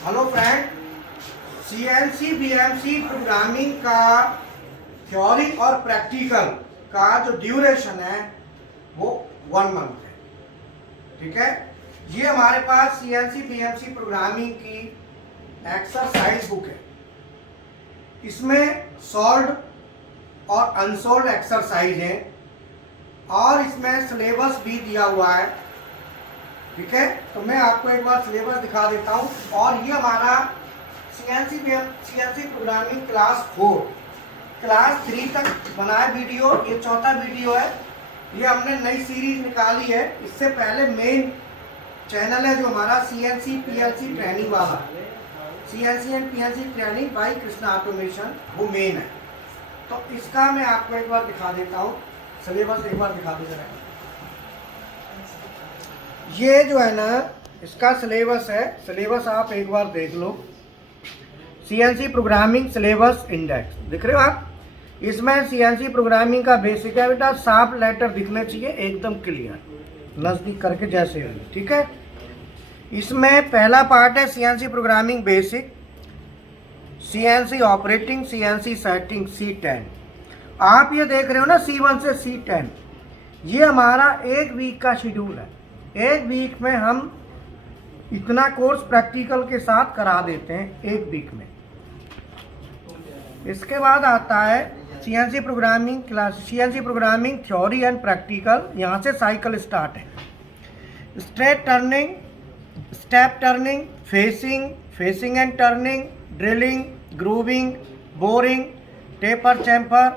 Hello friend, CNC BMC programming का theory और practical का जो ड्यूरेशन है वो 1 मंथ है। ठीक है, ये हमारे पास सीएनसी बीएमसी प्रोग्रामिंग की एक्सरसाइज बुक है। इसमें सॉल्व्ड और अनसॉल्व्ड एक्सरसाइज है और इसमें सिलेबस भी दिया हुआ है। ठीक है, तो मैं आपको एक बार सिलेबस दिखा देता हूँ। और ये हमारा सीएनसी प्रोग्रामिंग क्लास 4 क्लास 3 तक बना है वीडियो। ये चौथा वीडियो है। ये हमने नई सीरीज निकाली है। इससे पहले मेन चैनल है जो हमारा सीएनसी पीएलसी ट्रेनिंग वाला, CNC and PLC training bye Krishna automation, वो मेन है। तो इसका मैं आपको एक बार दिखा देता हूँ। सिलेबस एक बार दिखा दीजिए। ये जो है ना, इसका सिलेबस है। सिलेबस आप एक बार देख लो। सीएनसी प्रोग्रामिंग सिलेबस इंडेक्स दिख रहे हो आप। इसमें सीएनसी प्रोग्रामिंग का बेसिक है बेटा, साफ लेटर दिखने चाहिए एकदम क्लियर, नजदीक करके जैसे है। ठीक है, इसमें पहला पार्ट है CNC programming basic, CNC operating, CNC setting, C10। आप ये देख रहे हो ना C1 से C10, ये हमारा 1 वीक का शेड्यूल है। 1 वीक में हम इतना कोर्स प्रैक्टिकल के साथ करा देते हैं 1 वीक में। इसके बाद आता है CNC programming class, CNC programming theory and practical. यहाँ से साइकिल स्टार्ट है। Straight turning, step turning, facing and turning, drilling, grooving, boring, taper chamfer,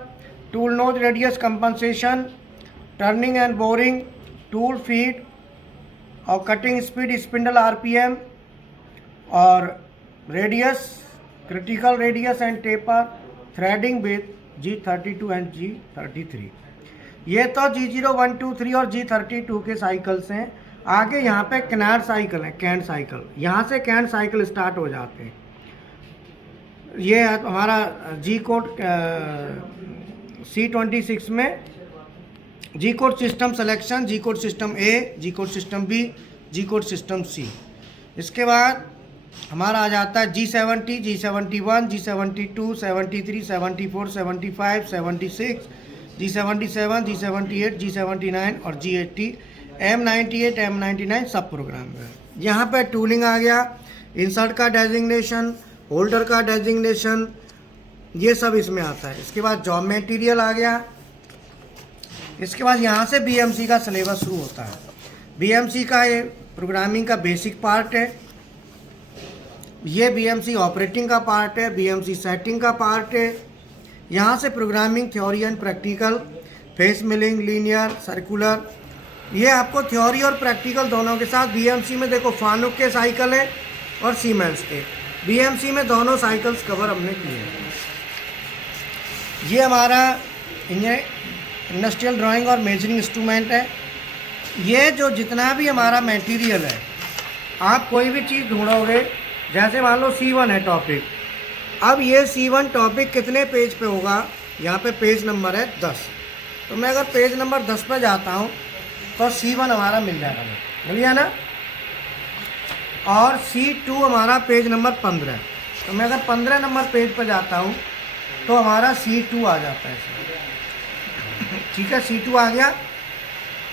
tool nose radius compensation, turning and boring, tool feed और cutting speed, spindle RPM और radius, critical radius and taper, threading with G32 and G33। ये तो G0, 1, 2, 3 और G32 के cycles हैं। आगे यहाँ पे कैनाड साइकिल है, कैंट साइकिल। यहाँ से कैंट साइकिल स्टार्ट हो जाते हैं। ये हमारा जी कोड C26 में जी कोड सिस्टम सिलेक्शन, जी कोड सिस्टम ए, जी कोड सिस्टम बी, जी कोड सिस्टम सी। इसके बाद हमारा आ जाता है G70, G71, G72, 73, 74, 75, 76, G77, G78, G79 और G80, M98, M99 सब प्रोग्राम है। यहाँ पे टूलिंग आ गया, इंसर्ट का डेजिग्नेशन, होल्डर का डेजिग्नेशन, ये सब इसमें आता है। इसके बाद जॉब मटेरियल आ गया। इसके बाद यहाँ से बीएमसी का सिलेबस शुरू होता है। बीएमसी का ये प्रोग्रामिंग का बेसिक पार्ट है, ये बीएमसी ऑपरेटिंग का पार्ट है, बीएमसी सेटिंग का पार्ट है। यहाँ से programming theory and practical, face milling, linear, circular, ये आपको थ्योरी और प्रैक्टिकल दोनों के साथ। बीएमसी में देखो फानुक के साइकिल है और सीमेंस के। बीएमसी में दोनों साइकिल्स कवर हमने किए हैं। ये हमारा इंडस्ट्रियल ड्राइंग और मेजरिंग इंस्ट्रूमेंट है। ये जो जितना भी हमारा मटेरियल है, आप कोई भी चीज़ ढूंढोगे, जैसे मान लो C1 है टॉपिक। अब ये C1 टॉपिक कितने पेज पे होगा, यहाँ पे पेज नंबर है 10। तो मैं अगर पेज नंबर 10 पे जाता हूँ तो C1 हमारा मिल जाएगा, मिल गया ना। और C2 हमारा पेज नंबर 15। तो मैं अगर 15 नंबर पेज पर जाता हूँ तो हमारा C2 आ जाता है। ठीक है, C2 आ गया।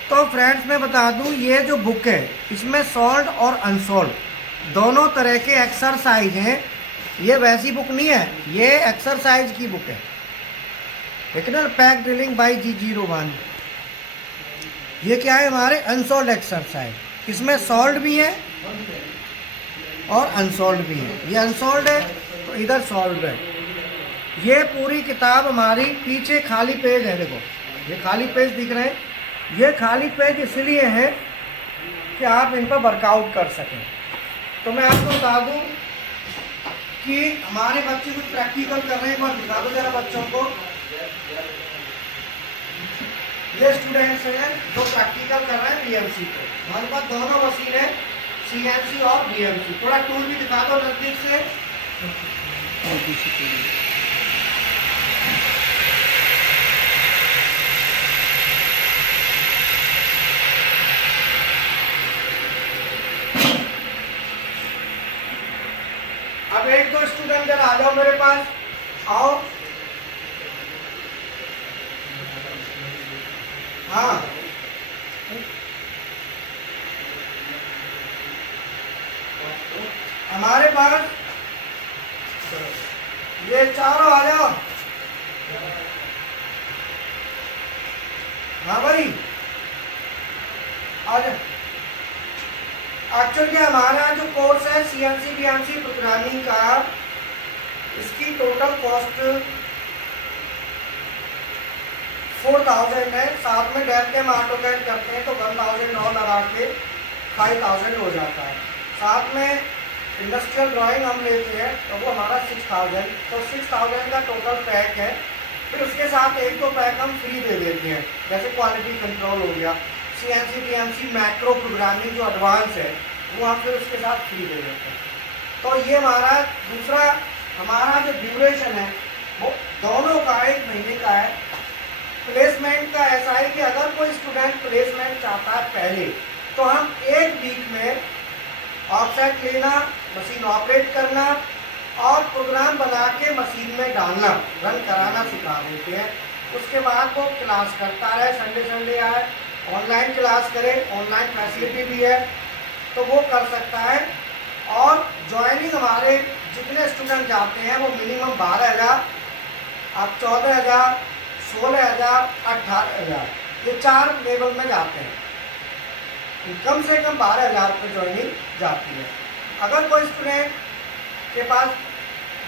तो फ्रेंड्स मैं बता दूं, ये जो बुक है इसमें सॉल्व्ड और अनसॉल्व्ड दोनों तरह के एक्सरसाइज हैं। ये वैसी बुक नहीं है, ये एक्सरसाइज की बुक है। लेकिन पैक ड्रिलिंग बाय G01, ये क्या है, हमारे अनसॉल्व्ड एक्सरसाइज। इसमें सॉल्व्ड भी है और अनसॉल्व्ड भी है। ये अनसॉल्व्ड है तो इधर सॉल्व्ड है। ये पूरी किताब हमारी, पीछे खाली पेज है, देखो ये खाली पेज दिख रहे हैं। ये खाली पेज इसलिए है कि आप इन पर वर्कआउट कर सकें। तो मैं आपको बता दूं कि हमारे बच्चे कुछ प्रैक्टिकल कर रहे हैं, एक बार दिखा दो जरा बच्चों को। ये स्टूडेंट्स हैं जो प्रैक्टिकल कर रहे हैं बीएमसी को। हमारे पास दोनों मशीन है, सीएनसी और बीएमसी। थोड़ा टूल भी दिखा दो नजदीक से। एक दो स्टूडेंट जरा आ जाओ मेरे पास, आओ। हाँ, हमारे पास ये चारों आ जाओ। हाँ भाई, आज एक्चुअली हमारा जो कोर्स है CNC BNC प्रोग्रामिंग का, इसकी टोटल कॉस्ट 4000 है। साथ में डेल के हम ऑटोकैड करते हैं तो 1000 और लगा के 5000 हो जाता है। साथ में इंडस्ट्रियल ड्राइंग हम लेते हैं तो वो हमारा 6000, तो 6000 का टोटल पैक है। फिर उसके साथ एक दो पैक हम फ्री दे देते हैं, जैसे क्वालिटी कंट्रोल हो गया, CNC BNC मैक्रो प्रोग्रामिंग जो एडवांस है वो हम फिर उसके साथ फ्री दे देते हैं। तो ये हमारा दूसरा, हमारा जो ड्यूरेशन है वो दोनों का 1 महीने का है। प्लेसमेंट का ऐसा है कि अगर कोई स्टूडेंट प्लेसमेंट चाहता है पहले, तो हम 1 वीक में ऑफसेट लेना, मशीन ऑपरेट करना और प्रोग्राम बना के मशीन में डालना, रन कराना सिखा देते हैं। उसके बाद वो क्लास करता रहे, संडे आए, ऑनलाइन क्लास करे, ऑनलाइन फैसिलिटी भी है तो वो कर सकता है। और ज्वाइनिंग हमारे जितने स्टूडेंट जाते हैं वो मिनिमम 12000, अब 14000, 16000, 18000, ये 4 लेवल में जाते हैं। कम से कम 12000 रुपये ज्वाइनिंग जाती है। अगर कोई स्टूडेंट के पास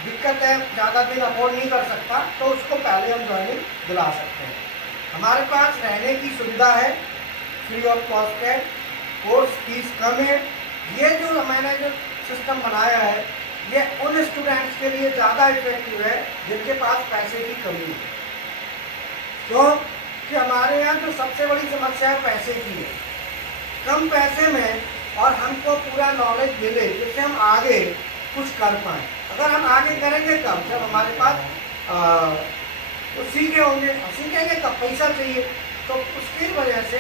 दिक्कत है, ज़्यादा दिन अफोर्ड नहीं कर सकता, तो उसको पहले हम ज्वाइनिंग दिला सकते हैं। हमारे पास रहने की सुविधा है, फ्री ऑफ कॉस्ट है, कोर्स फीस कम है। ये जो मैंने जो सिस्टम बनाया है ये उन स्टूडेंट्स के लिए ज़्यादा इफेक्टिव है जिनके पास पैसे की कमी है। तो कि हमारे यहाँ जो सबसे बड़ी समस्या है पैसे की है। कम पैसे में और हमको पूरा नॉलेज मिले जिससे हम आगे कुछ कर पाएँ। अगर हम आगे करेंगे कब, जब हमारे पास तो सीखेंगे कब, पैसा चाहिए। तो उसकी वजह से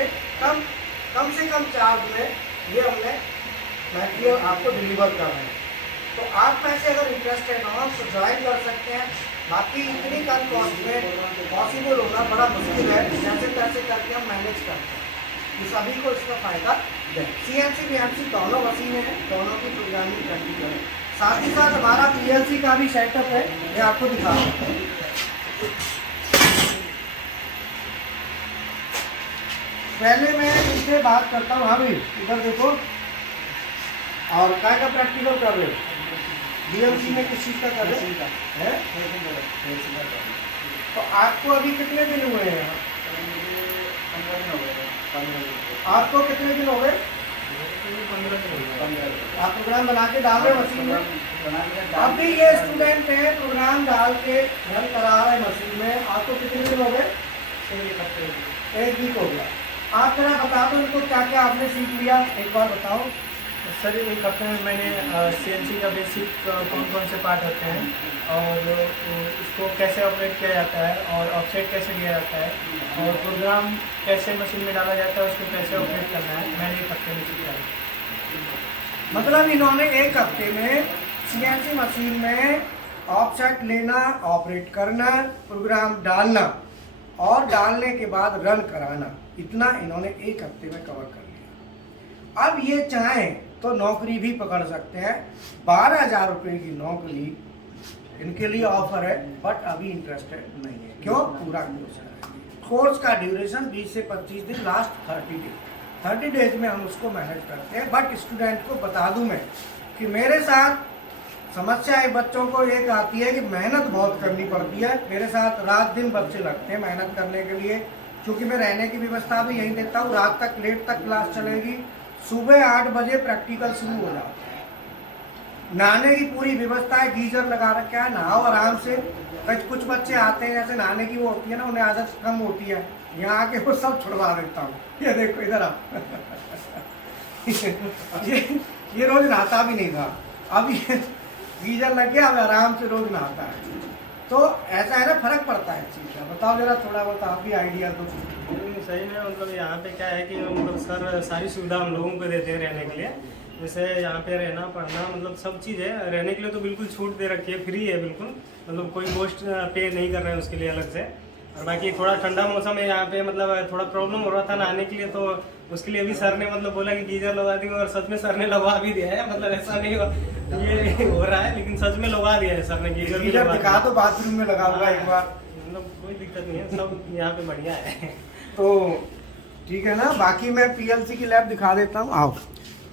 कम से कम चार्ज में ये हमने मटेरियल आपको डिलीवर कर रहे हैं। तो आप में से अगर इंटरेस्टेड हो तो ज्वाइन कर सकते हैं। बाकी इतनी कम कॉस्ट में पॉसिबल होना बड़ा मुश्किल है, जैसे तैसे करके हम मैनेज करते हैं कि सभी को इसका फ़ायदा दें। CNC BNC दोनों मशीनें हैं, दोनों की प्रोग्रामिंग प्रैक्टिकल है। साथ ही साथ हमारा PLC का भी सेटअप है, ये आपको दिखा देता हूँ। पहले मैं इनसे बात करता हूँ। हाँ भाई, इधर देखो। और क्या का प्रैक्टिकल कर रहे हो? BLC में किस चीज़ का कर रहे हैं? तो आपको अभी कितने दिन हुए हैं? आपको कितने दिन हो गए? 15 दिन हो गए। आप प्रोग्राम बना के डाल रहे मशीन में। अभी ये स्टूडेंट है प्रोग्राम डाल के रन करा रहे मशीन में। आपको कितने दिन हो गए? 1 वीक हो गया। आप जरा बता दो इनको क्या क्या आपने सीख लिया, एक बार बताओ। सर 1 हफ्ते में मैंने CNC का बेसिक कौन कौन से पार्ट होते हैं और इसको कैसे ऑपरेट किया जाता है और ऑफसेट कैसे लिया जाता है और प्रोग्राम कैसे मशीन में डाला जाता है, उसको कैसे ऑपरेट करना है, मैंने 1 हफ्ते में सीखा है। मतलब इन्होंने 1 हफ्ते में CNC मशीन में ऑफसेट लेना, ऑपरेट करना, प्रोग्राम डालना और डालने के बाद रन कराना, इतना इन्होंने 1 हफ्ते में कवर कर लिया। अब ये चाहें तो नौकरी भी पकड़ सकते हैं। 12000 रुपये की नौकरी इनके लिए ऑफर है, बट अभी इंटरेस्टेड नहीं है। क्यों? पूरा कोर्स है। कोर्स का ड्यूरेशन 20 से 25 दिन, लास्ट 30 डेज में हम उसको मैनेज करते हैं। बट स्टूडेंट को बता दूं मैं कि मेरे साथ समस्या है बच्चों को एक आती है कि मेहनत बहुत करनी पड़ती है। मेरे साथ रात दिन बच्चे लगते हैं मेहनत करने के लिए, क्योंकि मैं रहने की व्यवस्था भी यहीं देता हूँ। रात तक लेट तक क्लास चलेगी, सुबह 8 बजे प्रैक्टिकल शुरू हो जाते हैं। नहाने की पूरी व्यवस्था है, गीजर लगा रखा है, नहाओ आराम से। कुछ बच्चे आते हैं जैसे नहाने की वो होती है ना, उन्हें आदत कम होती है, यहाँ आके वो सब छुड़वा देता हूँ। ये देखो इधर आ ये रोज नहाता भी नहीं था, अब ये गीजर लग गया, अब आराम से रोज नहाता है। तो ऐसा है ना, फर्क पड़ता है चीज़ का। बताओ जरा थोड़ा बहुत आप भी आइडिया दो। सही में मतलब यहाँ पे क्या है कि मतलब सर सारी सुविधा हम लोगों को देते हैं रहने के लिए, जैसे यहाँ पे रहना पढ़ना मतलब सब चीज़ है, रहने के लिए तो बिल्कुल छूट दे रखी है, फ्री है बिल्कुल, मतलब कोई कॉस्ट पे नहीं कर रहे हैं उसके लिए अलग से। और बाकी थोड़ा ठंडा मौसम है यहाँ पे, मतलब थोड़ा प्रॉब्लम हो रहा था नहाने के लिए, तो उसके लिए भी सर ने मतलब बोला कि गीजर लगा देंगे, और सच में सर ने लगवा भी दिया है, मतलब ऐसा नहीं ये हो रहा है, लेकिन सच में लगवा दिया है सर ने गीजर भी गीजर लगवा दिखा दिया। तो बाथरूम में लगा हुआ एक बार, मतलब कोई दिक्कत नहीं है, सब यहाँ पे बढ़िया है। तो ठीक है ना। बाकी मैं पीएलसी की लैब दिखा देता हूँ, आओ।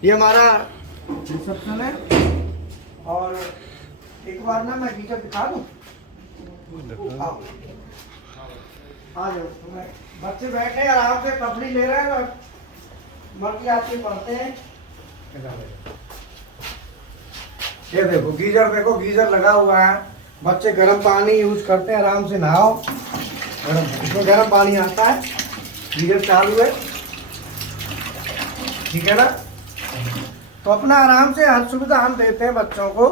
ये हमारा रिसेप्शन है, और एक बार ना मैं गीजर दिखा दूँ, आओ आ जाओ। बच्चे बैठे आराम से पपड़ी ले रहे हैं, मर्जी आपके पढ़ते हैं। ये देखो गीजर, देखो गीजर लगा हुआ है, बच्चे गर्म पानी यूज करते हैं, आराम से नहाओ, इसमें गर्म पानी आता है, गीजर चालू है, ठीक है ना। तो अपना आराम से हर सुविधा हम देते हैं बच्चों को,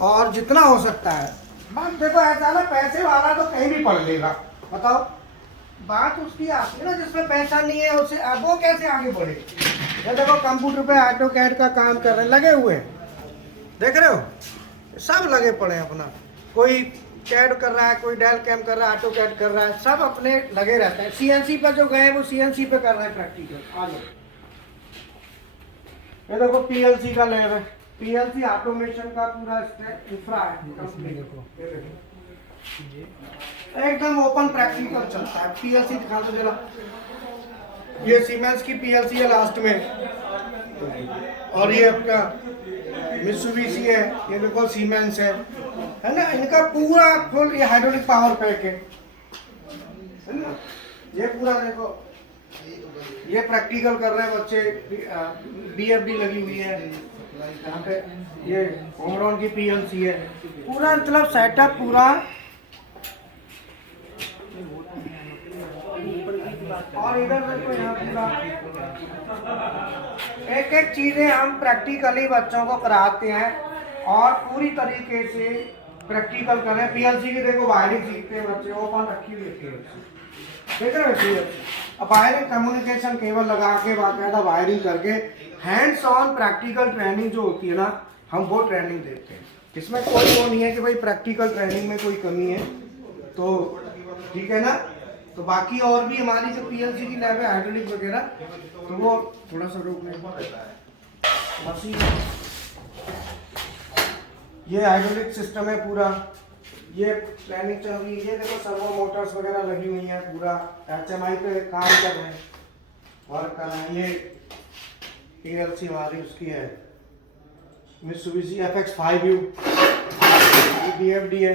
और जितना हो सकता है। बात देखो ऐसा ना, पैसे वाला तो कहीं भी पढ़ लेगा, बताओ, बात उसकी आती है ना जिसमें पैसा नहीं है, उसे वो कैसे आगे बढ़े। ये देखो कंप्यूटर पे ऑटोकैड का काम कर रहे हैं, लगे हुए हैं, देख रहे हो, सब लगे पड़े हैं अपना, कोई कैड कर रहा है, कोई डेल कैम कर रहा है, ऑटो कैड कर रहा है, सब अपने लगे रहते हैं। सीएनसी पर जो गए वो सीएनसी पे कर रहे हैं प्रैक्टिकल। आ जाओ, ये देखो पीएलसी का लैब है, पीएलसी ऑटोमेशन का पूरा इंफ्रा है, एकदम ओपन प्रैक्टिकल चलता है। पीएलसी दिखा दो जरा, ये सीमेंस की पीएलसी है लास्ट में, और ये आपका मित्सुबिशी है, ये देखो सीमेंस है ना। इनका पूरा फुल ये हाइड्रोलिक पावर पैक है ना। ये पूरा देखो, ये प्रैक्टिकल कर रहे हैं बच्चे, बीएफडी लगी हुई है यहाँ पे, ये होमरॉन की पीएलसी है, पूरा मतलब सेटअप पूरा। और इधर देखो यहाँ पूरा एक एक चीजें हम प्रैक्टिकली बच्चों को कराते हैं, और पूरी तरीके से प्रैक्टिकल कर रहे हैं। पीएलसी की देखो वायरिंग सीखते हैं बच्चे, ओपन रखी हुई है, देख रहे हो पीएलसी। अब वायरिंग कम्युनिकेशन केबल लगा के बाकायदा वायरिंग करके हैंड्स ऑन प्रैक्टिकल ट्रेनिंग जो होती है ना, हम वो ट्रेनिंग देते हैं। इसमें कोई वो नहीं है कि भाई प्रैक्टिकल ट्रेनिंग में कोई कमी है, तो ठीक है ना। तो बाकी और भी हमारी जो पीएलसी की लैब है हाइड्रोलिक वगैरह, तो वो थोड़ा सा रोकने मशीन, ये हाइड्रोलिक सिस्टम है पूरा, ये प्लानिंग चल रही है। ये देखो सर्वो मोटर्स वगैरह लगी हुई हैं, पूरा एचएमआई पे काम कर रहे हैं, वर्क कर रहे हैं। ये पीएलसी हमारी उसकी है मित्सुबिशी FX5U, बीएफडी है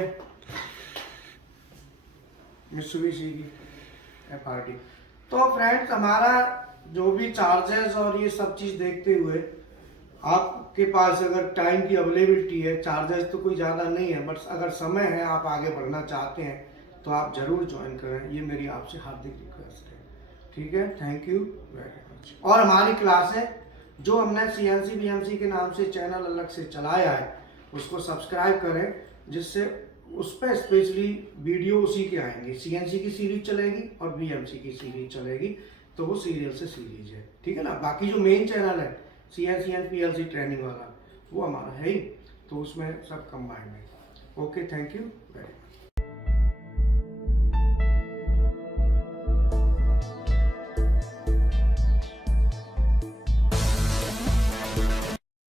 मित्सुबिशी की FRD। तो फ्रेंड्स हमारा जो भी चार्जेस और ये सब चीज़ देखते हुए, आपके पास अगर टाइम की अवेलेबिलिटी है, चार्जेस तो कोई ज़्यादा नहीं है, बट अगर समय है, आप आगे बढ़ना चाहते हैं, तो आप ज़रूर ज्वाइन करें, ये मेरी आपसे हार्दिक रिक्वेस्ट है, ठीक है। Thank you very much. और हमारी क्लास है जो हमने CNC BMC के नाम से चैनल अलग से चलाया है, उसको सब्सक्राइब करें, जिससे उस पर स्पेशली वीडियो उसी के आएंगे। CNC की सीरीज चलेगी और BMC की सीरीज चलेगी, तो वो सीरियल से सीरीज है, ठीक है ना। बाकी जो मेन चैनल है CNC एंड PLC ट्रेनिंग वाला, वो हमारा है ही, तो उसमें सब कंबाइंड है। Okay, thank you very much.